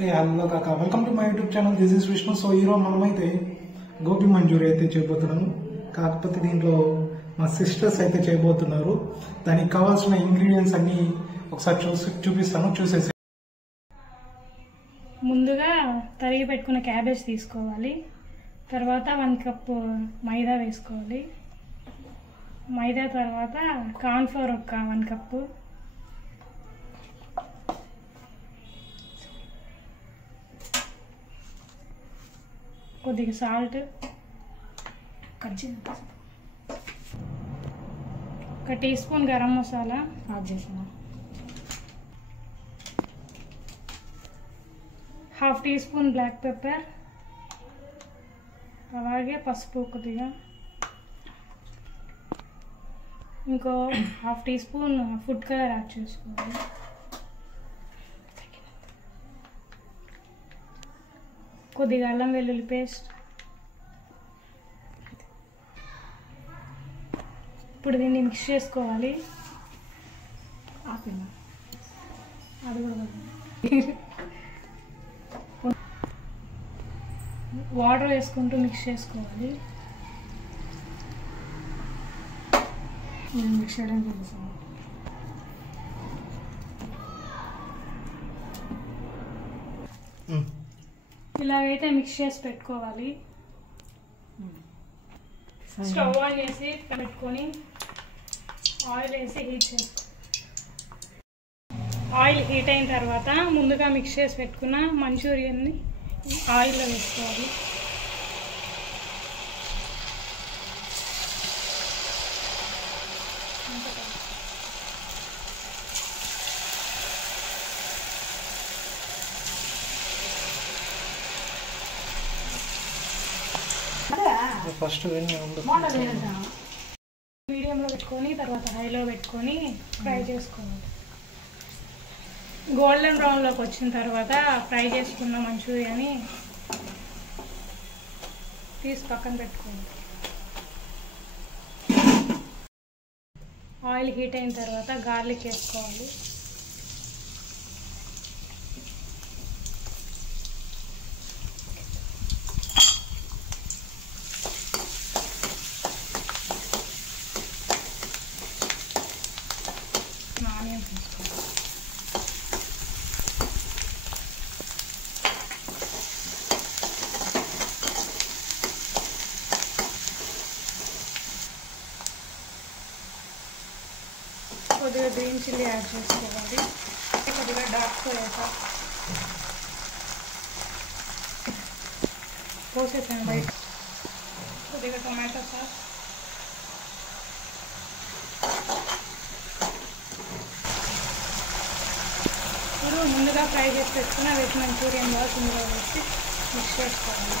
Hello కాకా, welcome to my YouTube channel. This is Vishnu. So ఈరోజు మనమైతే గోబీ మంచూరి అయితే చేయబోతున్నాము. కాకపోతే దీంట్లో మా సిస్టర్స్ అయితే చేయబోతున్నారు. దానికి కావాల్సిన ఇంగ్రీడియంట్స్ అన్ని ఒకసారి చూపిస్తాను, చూసేసి. ముందుగా తరిగి పెట్టుకున్న క్యాబేజ్ తీసుకోవాలి. తర్వాత 1 కప్ మైదా వేసుకోవాలి. మైదా తర్వాత కార్న్ఫ్లోర్ ఒక 1 కప్పు, కొద్దిగా సాల్ట్, ఒక teaspoon garam masala add చేసాను, 1/2 టీ స్పూన్ బ్లాక్ పెప్పర్, అలాగే పసుపు కొద్దిగా, ఇంకో 1/2 teaspoon food colour add చేసుకోవాలి. కొద్దిగా అల్లం వెల్లుల్లి పేస్ట్. ఇప్పుడు దీన్ని మిక్స్ చేసుకోవాలి. అది కూడా వాటర్ వేసుకుంటూ మిక్స్ చేసుకోవాలి. నేను మిక్స్ చేయడం చేస్తాను. ఇలాగైతే మిక్స్ చేసి పెట్టుకోవాలి. స్టవ్ ఆన్ చేసి పెట్టుకొని ఆయిల్ వేసి హీట్ చేసుకోవాలి. ఆయిల్ హీట్ అయిన తర్వాత ముందుగా మిక్స్ చేసి పెట్టుకున్న మంచూరియన్ని ఆయిల్లో వేసుకోవాలి. ఫస్ట్ మీడియంలో పెట్టుకొని తర్వాత హైలో పెట్టుకొని ఫ్రై చేసుకోవాలి. గోల్డెన్ బ్రౌన్లోకి వచ్చిన తర్వాత ఫ్రై చేసుకున్న మంచూరియాని తీసి పక్కన పెట్టుకోవాలి. ఆయిల్ హీట్ అయిన తర్వాత గార్లిక్ వేసుకోవాలి. ఆనియన్స్ వేసుకోవాలి. కొద్దిగా గ్రీన్ చిల్లీ యాడ్ చేసుకోవాలి. కొద్దిగా డార్క్ సోయా పోసేసాను బయట. కొద్దిగా టొమాటో సాస్, ఇప్పుడు ముందుగా ఫ్రై చేసి పెట్టుకున్న వెజ్ మంచూరియన్ బాల్స్ ఇందులో వేసి మిక్స్ చేసుకోవాలి.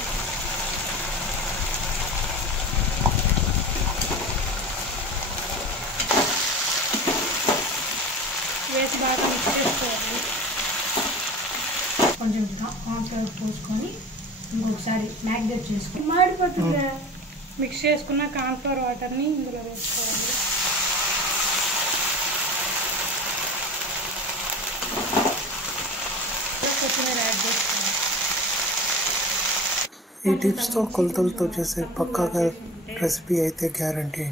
వేసి బాగా మిక్స్ చేసుకోవాలి. కొంచెం కార్న్ఫ్లవర్ పోసుకొని ఇంకొకసారి మ్యాగ్నేట్ చేసుకొని మాడిపోతుంది. మిక్స్ చేసుకున్న కార్న్ఫ్లవర్ వాటర్ని ఇందులో వేసుకోవాలి. కొత్తిమీర యాడ్ చేసుకోవాలి. ఈ టిప్స్తో కొలతలతో చేసే పక్కాగా రెసిపీ అయితే గ్యారంటీ.